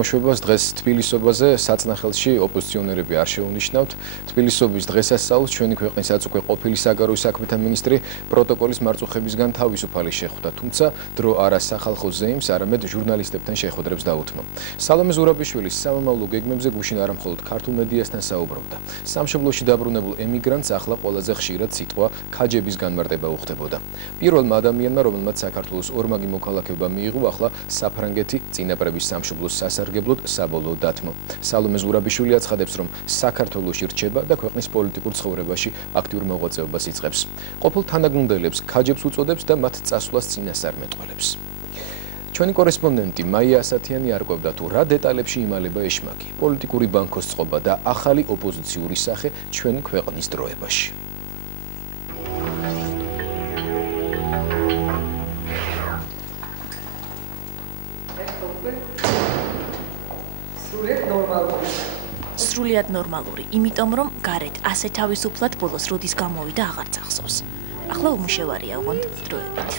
მოშვებას დღეს თბილისობაზე საწნახელში ოპოზიციონერები არ შეუნიშნავთ. თბილისობის დღესასწაულს ჩვენი ქვეყნის აწუხე ყოფილი საგარეო საქმეთა მინისტრი პროტოკოლის მარწუხებისგან თავისუფალი შეხვდა, თუმცა დრო არა სახალხო ზეიმს, არამედ ჟურნალისტებთან შეხვედრებს დაუთმო. სალომე ზურაბიშვილის სამომავლო გეგმებზე გუშინ არა მხოლოდ ქართულ მედიასთან საუბრობდა. სამშობლოში დაბრუნებულ ემიგრანტს ახლა ყველაზე ხშირად სიტყვა ქაჯების განმარტება უხდებოდა. პირველმა ადამიანმა, რომელმაც საქართველოს ორმაგი მოქალაქეობა მიიღო, ახლა საფრანგეთი წინაპრების სამშობლოს სასარგებლოდ საბოლოო დათმო. სალომე ზურაბიშვილი აცხადებს, რომ საქართველოში რჩება და ქვეყნის პოლიტიკურ ცხოვრებაში აქტიურ მოღვაწეობას იწყებს. ყოფილ თანაგუნდელებს ქაჯებს უწოდებს და მათ წასვლას წინასწარმეტყველებს. ჩვენი კორესპონდენტი მაია ასათიანი არკვევდა თუ რა დეტალებში იმალება ეშმაკი, პოლიტიკური ბანკოს წყობა და ახალი ოპოზიციური სახე ჩვენი ქვეყნის დროებაში. სრულიად ნორმალური, იმიტომ რომ გარეთ ასე თავისუფლად ბოლოს როდის გამოვიდა აღარ წახსოვს. ახლა უმუშევარია ოღონდ დროებით.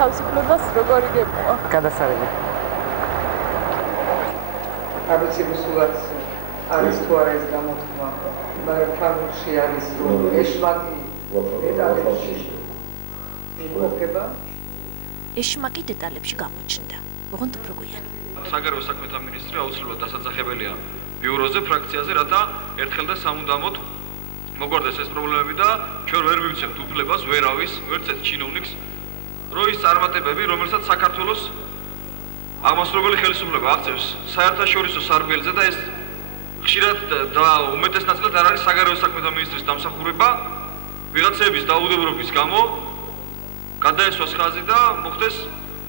თავისუფლებას როგორ იგებოა? გადასარევი. არიცი სულაც არის თუ არა ეს გამოთქმა, მაგრამ ფამილში არის რომ ეშმაკი დეტალებში იმყოფება. ეშმაკი დეტალებში გამოჩნდა. ოღონდ უფრო გვიან. საგარეო საქმეთა მინისტრი აუცილებლად დასაძახებელია ბიუროზე, ფრაქციაზე, რათა ერთხელ და სამუდამოდ მოგვარდეს ეს პრობლემები და ჩვენ ვერ მივცემთ უფლებას ვერავის, ვერც ერთ ჩინოვნიკს რო ის წარმატებები, რომელსაც საქართველოს აღმასრულებელი ხელისუფლება აღწევს საერთაშორისო სარბიელზე და ეს ხშირად და უმეტეს ნაწილად არ არის საგარეო საქმეთა მინისტრის დამსახურება, ვიღაცების დაუდევრობის გამო გადაესვას ხაზი და მოხდეს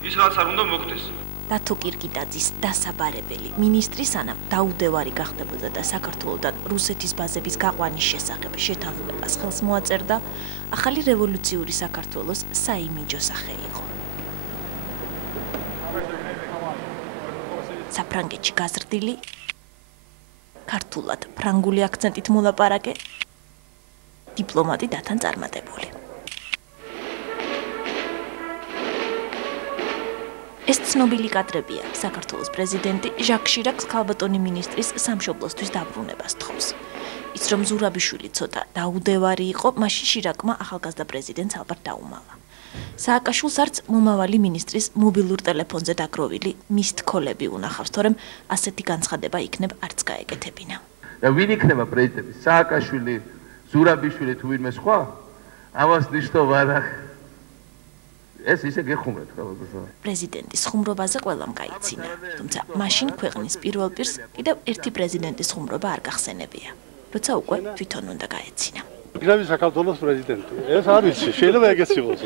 ის, რაც არ უნდა მოხდეს. დათო კირკიტაძის დასაბარებელი მინისტრი სანამ დაუდევარი გახდებოდა და საქართველოდან რუსეთის ბაზების გაყვანის შესახებ შეთანხმებას ხელს მოაწერდა, ახალი რევოლუციური საქართველოს საიმიჯო სახე იყო. საფრანგეთში გაზრდილი, ქართულად ფრანგული აქცენტით მოლაპარაკე, დიპლომატი დათან წარმატებული. ეს ცნობილი კადრებია, საქართველოს პრეზიდენტი ჟაკ შირაკს ქალბატონი მინისტრის სამშობლოსთვის დაბრუნებას თხოვს. ის რომ ზურაბიშვილი ცოტა დაუდევარი იყო, მაშინ შირაკმა ახალგაზრდა პრეზიდენტს ალბათ დაუმალა. სააკაშვილს არც მომავალი მინისტრის მობილურ ტელეფონზე დაგროვილი მის თქოლები უნახავს, თორემ ასეთი განცხადება იქნებ არც გაეკეთებინა. და ვინ იქნება პრეზიდენტი? სააკაშვილი, ზურაბიშვილი თუ ვინმე სხვა? ამას ნიშნობა არა. ეს ისე გეხუმრეთ ხო? პრეზიდენტის ხუმრობაზე ყველამ გაიცინა, თუმცა მაშინ ქვეყნის პირველ პირს კიდევ ერთი პრეზიდენტის ხუმრობა არ გახსენებია, როცა უკვე თვითონ უნდა გაეცინა. იქნები საქართველოს პრეზიდენტი. ეს არ ვიცი, შეიძლება ეგეც იყოს.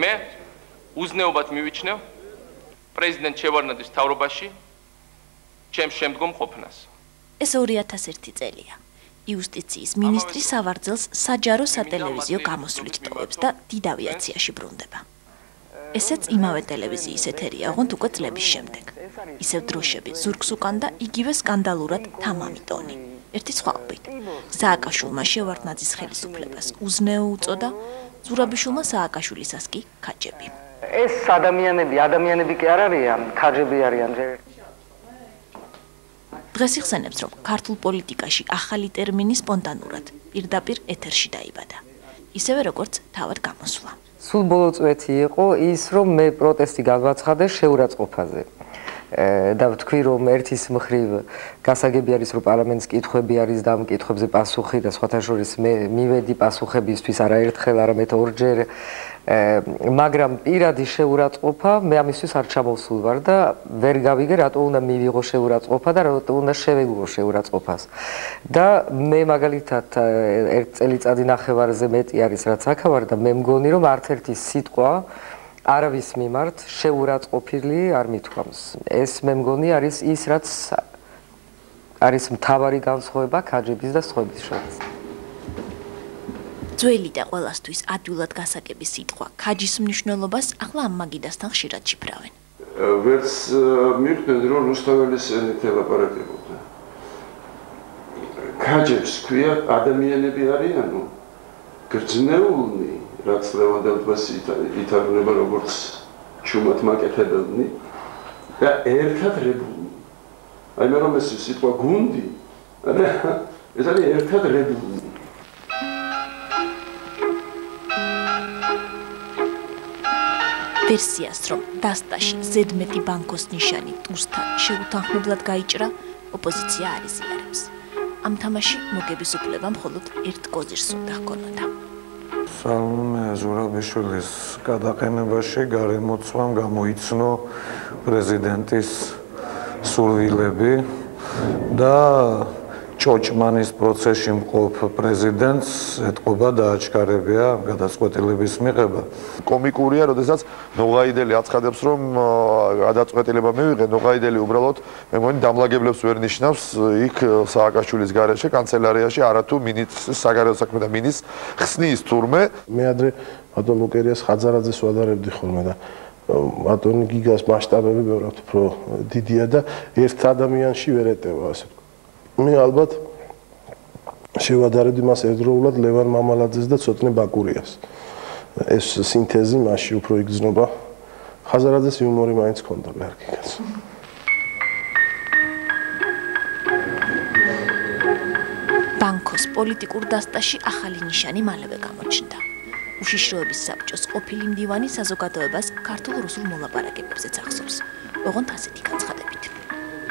მე უზნეობად მივიჩნევ პრეზიდენტ შევარდნაძის მთავრობაში ჩემს შემდგომ ყოფნას. ეს 2001 წელია. იუსტიციის მინისტრი სავარძელს საჯარო სატელევიზიო გამოსვლით ტოვებს და დიდ ავიაციაში ბრუნდება. ესეც იმავე ტელევიზიის ეთერია, ოღონდ უკვე წლების შემდეგ. ისევ დროშები ზურგს უკან და იგივე სკანდალურად თამამი ტონი. ერთი სხვაობით. სააკაშვილმა შევარდნაძის ხელისუფლებას უზნეო უწოდა, ზურაბიშვილმა სააკაშვილისას კი ქაჯები. ეს ადამიანები კი არ არიან, ქაჯები არიან. დღეს იხსენებს, რომ ქართულ პოლიტიკაში ახალი ტერმინი სპონტანურად პირდაპირ ეთერში დაიბადა. ისევე როგორც თავად გამოსვლა. სულ ბოლო წვეთი იყო ის, რომ მე პროტესტი გავაცხადე შეურაცხყოფაზე. და ვთქვი, რომ ერთის მხრივ გასაგები არის, რომ პარლამენტის კითხვები არის და ამ კითხვებზე პასუხი და სხვათა შორის მე მივედი პასუხებისთვის არაერთხელ, არამედ ორჯერ. მაგრამ პირადი შეურაცხყოფა მე ამისთვის არ ჩამოსულ ვარ და ვერ გავიგე რატო უნდა მივიღო შეურაცხყოფა და რატო უნდა შევეგუო შეურაცხყოფას. და მე მაგალითად ერთ წელიწადი ნახევარზე მეტი არის რაც აქ ვარ და მე მგონი რომ არც ერთი სიტყვა არავის მიმართ შეურაცხყოფილი არ მithქვამს. ეს მე მგონი არის ის რაც არის მთავარი განსხვავება ქაჯების და სხვების შორის. ძველი და ყველასთვის ადვილად გასაგების სიტყვა ქაჯის მნიშვნელობას ახლა ამ მაგიდასთან ხშირად შიფრავენ. ვერც მივხვდები, რომ რუსთაველის ენით ელაპარაკებოდა. ქაჯებს ქვია ადამიანები არიანო, გრძნეულნი, რაც ლევანდელ დღეს ითარგმნება როგორც ჩუმად მაკეთებელნი და ერთად რებულნი. აი მე რომ ეს სიტყვა გუნდი, ეს არის ერთად რებულნი. ვერსიას, რომ დასტაში ზედმეტი ბანკოს ნიშანი ტუსთან შეუთანხმებლად გაიჭრა, ოპოზიცია არ იზიარებს. ამ თამაში მოგების უფლება მხოლოდ ერთ კოზირს უნდა ჰქონოდა. სალომე ზურაბიშვილის გადაყენებაში გარემოცვამ გამოიცნო პრეზიდენტის სურვილები და ჭოჭმანის პროცესში მყოფ პრეზიდენტს ეთყობა დააჩქარებია გადაწყვეტილების მიღება. კომიკურია, როდესაც ნოღაიდელი აცხადებს, რომ გადაწყვეტილება მივიღე, ნოღაიდელი უბრალოდ მე მგონი დამლაგებლებს ვერ ნიშნავს იქ სააკაშვილის გარეშე კანცელარიაში, არათუ მინისტრის საგარეო საქმეთა მინისტრს ხსნის თურმე. მე ადრე ბატონ ლუკერიას ხაძარაძეს ვადარებდი ხოლმე და ბატონ გიგას მასშტაბები ბევრად უფრო დიდია და ერთ ადამიანში ვერ ეტევა ასე. მე ალბათ შევადარებდი მას ერთდროულად ლევან მამალაძეს და ცოტნე ბაკურიას. ეს სინთეზი მასში უფრო იგრძნობა. ხაზარაძეს იუმორი მაინც ჰქონდა კარგი კაცო. ბანკოს პოლიტიკურ დასტაში ახალი ნიშანი მალევე გამოჩნდა. უშიშროების საბჭოს ყოფილი მდივანი საზოგადოებას ქართულ-რუსულ მოლაპარაკებებზეც ახსოვს. ოღონდ ასეთი განცხადებით.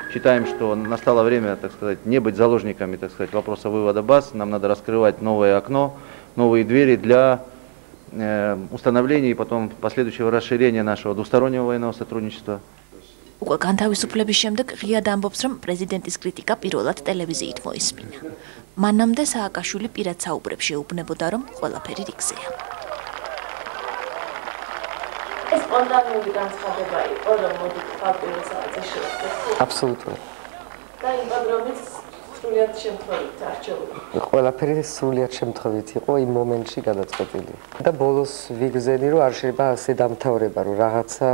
Считаем, что настало время, так сказать, не быть заложниками, так сказать, вопроса вывода баз. Нам надо раскрывать новое окно, новые двери для установления и потом последующего расширения нашего двустороннего военного сотрудничества. უკვე განთავისუფლების შემდეგ ღიად ამბობს, რომ პრეზიდენტის კრიტიკა პირველად ტელევიზიით მოისმინა. მანამდე სააკაშვილი პირად საუბრებში ეუბნებოდა, რომ ყველაფერი რიგზეა. ეს სპონტანური განცხადება იყო, რომ მოდით ფაქტიურ საათზე შევხვდეთ. აბსოლუტურად. და იმ პროგრამის სრულიად შემთხვევით არჩეული. ყველაფერი სრულიად შემთხვევით იყო იმ მომენტში გადაწყვეტილი. და ბოლოს ვიგზენი, რომ არ შეიძლება ასე დამთავრება, რომ რაღაცა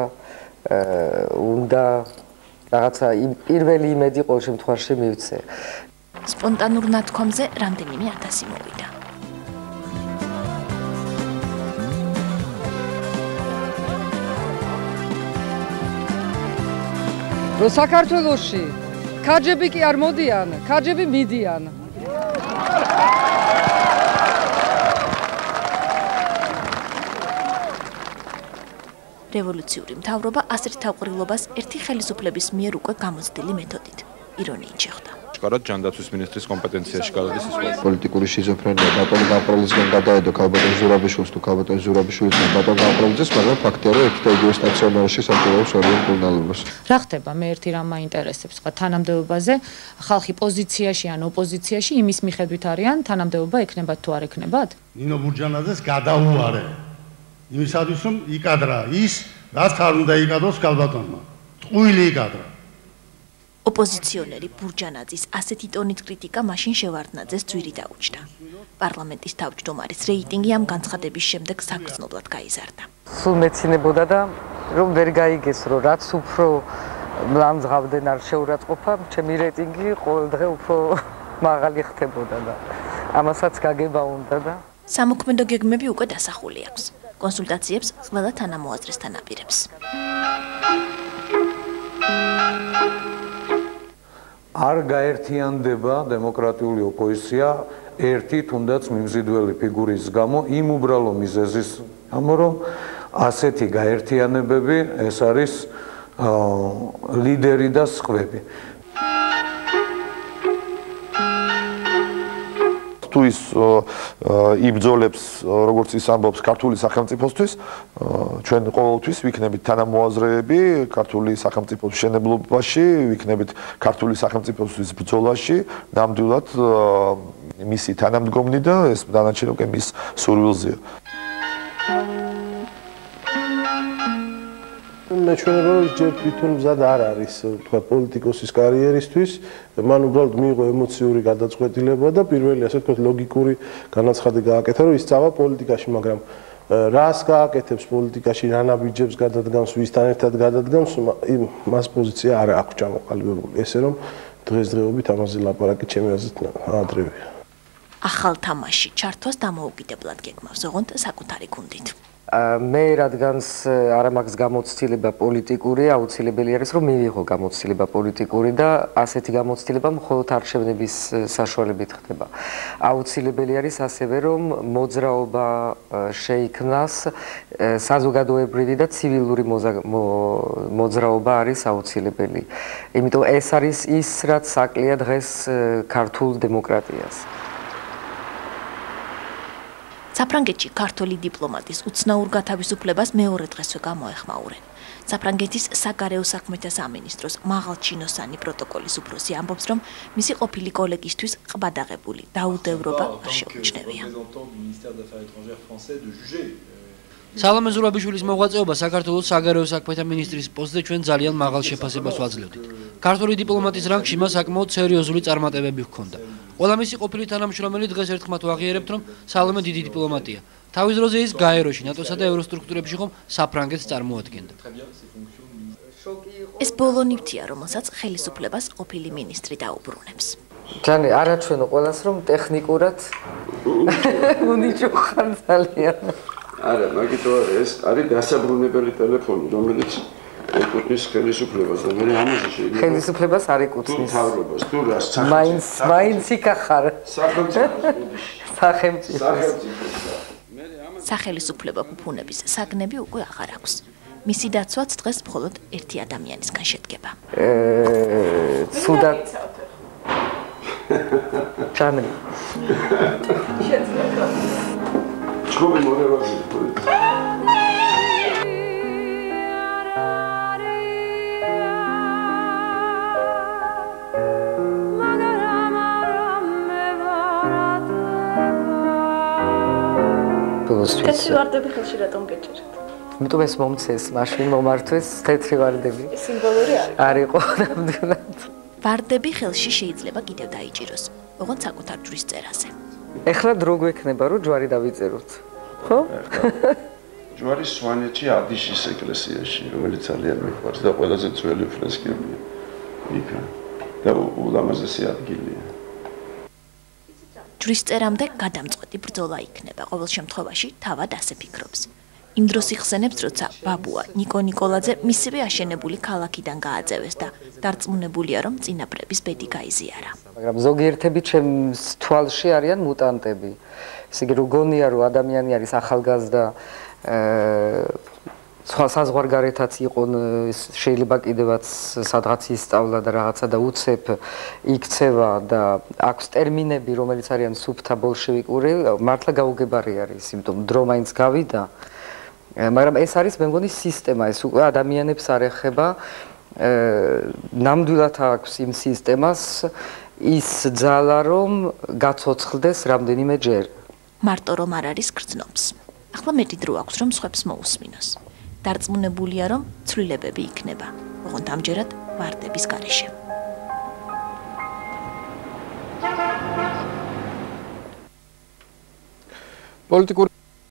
უნდა რაღაცა პირველი იმედი ყოველ შემთხვევაში მივცე. სპონტანურ ნათქვამზე რამდენიმე 1000 მოვიდა. რომ საქართველოში ქაჯები კი არ მოდიან, ქაჯები მიდიან. რევოლუციური მთავრობა ასეთ თავყრილობას ერთი ხელისუფლების მიერ უკვე გამოცდილი მეთოდით ირონიით შეხვდა. შკარად ჯანდაცვის მინისტრის კომპეტენციაში გადადის ის ყველა. პოლიტიკური შიზოფრენია ბატონ გამყრელისგან გადაედო ქალბატონ ზურაბიშვილს თუ ქალბატონ ზურაბიშვილისგან ბატონ გამყრელიძეს, მაგრამ ფაქტია, რომ ერთ და იგივე სტაციონარში სამწუხაროდ ორივე მკურნალობას. რა ხდება? მე ერთი რამ მაინტერესებს, ხა თანამდებობაზე ხალხი პოზიციაში ან ოპოზიციაში იმის მიხედვით არიან, თანამდებობა ექნებათ თუ არ ექნებათ? ნინო ბურჯანაძეს გადაუარე. იმისათვის რომ იკადრა ის, რაც არ უნდა იკადროს ქალბატონმა. ტყუილი იკადრა. ოპოზიციონერი ბურჯანაძის ასეთი ტონით კრიტიკა მაშინ შევარდნაძეს ძვირი დაუჭდა. პარლამენტის თავმჯდომარის რეიტინგი ამ განცხადების შემდეგ საგრძნობლად გაიზარდა. სულ მეცინებოდა და რომ ვერ გაიგეს, რომ რაც უფრო მლამძღავდნენ არ შეურაცხყოფა, ჩემი რეიტინგი ყოველ დღე უფრო მაღალი ხდებოდა და ამასაც გაგება უნდა და სამოქმედო გეგმები უკვე დასახული აქვს. კონსულტაციებს ყველა თანამოაზრესთან აპირებს. არ გაერთიანდება დემოკრატიული ოპოზიცია ერთი თუნდაც მიმზიდველი ფიგურის გამო იმ უბრალო მიზეზის გამო, რომ ასეთი გაერთიანებები ეს არის ლიდერი და სხვები. თუ ის იბრძოლებს, როგორც ის ამბობს, ქართული სახელმწიფოსთვის, ჩვენ ყოველთვის ვიქნებით თანამოაზრეები ქართული სახელმწიფოს მშენებლობაში, ვიქნებით ქართული სახელმწიფოსთვის ბრძოლაში, ნამდვილად მისი თანამდგომნი და ეს დანარჩენი უკვე მის სურვილზეა. მეჩვენება რომ ჯერ თვითონ მზად არ არის თქვა პოლიტიკოსის კარიერისთვის, მან უბრალოდ მიიღო ემოციური გადაწყვეტილება და პირველი ასე ვთქვათ ლოგიკური განაცხადი გააკეთა რომ ისწავლა პოლიტიკაში, მაგრამ რას გააკეთებს პოლიტიკაში, რა ნაბიჯებს გადადგამს, ვისთან ერთად გადადგამს, მას პოზიცია არ აქვს ჩამოყალიბებული. ესე რომ დღესდღეობით ამაზე ლაპარაკი ჩემი აზრით ადრევია. ახალ თამაში ჩართვას დამოუკიდებლად გეგმავს ოღონდ საკუთარი გუნდით. მე რადგანს არა მაქვს გამოცდილება პოლიტიკური, აუცილებელი არის რომ მივიღო გამოცდილება პოლიტიკური და ასეთი გამოცდილება მხოლოდ არჩევნების საშუალებით ხდება. აუცილებელი არის ასევე რომ მოძრაობა შეიქმნას, საზოგადოებრივი და ცივილური მოძრაობა არის აუცილებელი. იმიტომ ეს არის ის, რაც საკლია დღეს ქართულ დემოკრატიას. საფრანგეთში ქართული დიპლომატის უცნაურ გათავისუფლებას მეორე დღესვე გამოეხმაურენ. საფრანგეთის საგარეო საქმეთა სამინისტროს მაღალჩინოსანი პროტოკოლის უფროსი ამბობს, რომ მისი ყოფილი კოლეგისთვის ყბადაღებული დაუდევრობა არ შეუმჩნევია. სალომე ზურაბიშვილის მოღვაწეობა საქართველოს საგარეო საქმეთა მინისტრის პოსტზე ჩვენ ძალიან მაღალ შეფასებას ვაძლევდით. ქართული დიპლომატის რანგში მას საკმაოდ სერიოზული წარმატებები ჰქონდა. ყველა მისი ყოფილი თანამშრომელი დღეს ერთხმად ვაღიარებთ, რომ სალომე დიდი დიპლომატია. თავის დროზე ის გაეროში, ნატოსა და ევროსტრუქტურებში ხომ საფრანგეთს წარმოადგენდა. ეს ბოლო ნივთია, რომელსაც ხელისუფლებას ყოფილი მინისტრი დაუბრუნებს. ჯანი, არაჩვენო ყველას, რომ ტექნიკურად უნიჭუხარ ძალიან. არა, მაგითო ეს არის დასაბრუნებელი ტელეფონი, რომელიც ეკუთვნის ხელისუფლებას და მე ამაზე შეიძლება ხელისუფლებას არ ეკუთვნის. თუ თავრობას, თუ რას მაინც იქახარ. სახელმწიფო. სახელისუფლებო ფუფუნების საგნები უკვე აღარ აქვს. მისი დაცვაც დღეს მხოლოდ ერთი ადამიანისგან შედგება. ცუდად. ჩამი. ჩხუბი მორევაზი თეთრი ვარდები ხელში რატომ გეჭერეთ? იმიტომ ეს მომცეს, მაშინ მომართვეს თეთრი ვარდები. სიმბოლური არის. არ იყო ნამდვილად. ვარდები ხელში შეიძლება კიდევ დაიჭიროს, ოღონდ საკუთარ ჯვრის წერაზე. ეხლა დრო გვექნება, რომ ჯვარი დავიწეროთ. ხო? ჯვარი სვანეთში ადიშის ეკლესიაში, რომელიც ძალიან მიყვარს და ყველაზე ძველი ფრესკებია. იქ და ულამაზესი ადგილია. ჯვრის წერამდე გადამწყვეტი ბრძოლა იქნება, ყოველ შემთხვევაში თავად ასე ფიქრობს. იმ დროს იხსენებს, როცა ბაბუა ნიკო ნიკოლაძე მისივე აშენებული ქალაქიდან გააძევეს და დარწმუნებულია, რომ წინაპრების ბედი გაიზიარა. მაგრამ ზოგიერთები ჩემს თვალში არიან მუტანტები. ესე იგი, რომ გონია, რომ ადამიანი არის ახალგაზრდა, სხვა საზღვარგარეთაც იყონ, შეიძლება კიდევაც სადღაც ისწავლა და რაღაცა და უცებ იქცევა და აქვს ტერმინები, რომელიც არიან სუფთა ბოლშევიკური, მართლა გაუგებარი არის, იმიტომ დრო მაინც გავიდა. მაგრამ ეს არის მე მგონი სისტემა, ეს უკვე ადამიანებს არ ეხება. ნამდვილად აქვს იმ სისტემას ის ძალა, რომ გაცოცხლდეს რამდენიმე ჯერ. მარტო რომ არ არის გრძნობს. ახლა მეტი დრო აქვს, რომ სხვებს მოусმინოს. დარწმუნებულია, რომ ცვლილებები იქნება, ოღონდ ამჯერად ვარდების გარეშე. პოლიტიკური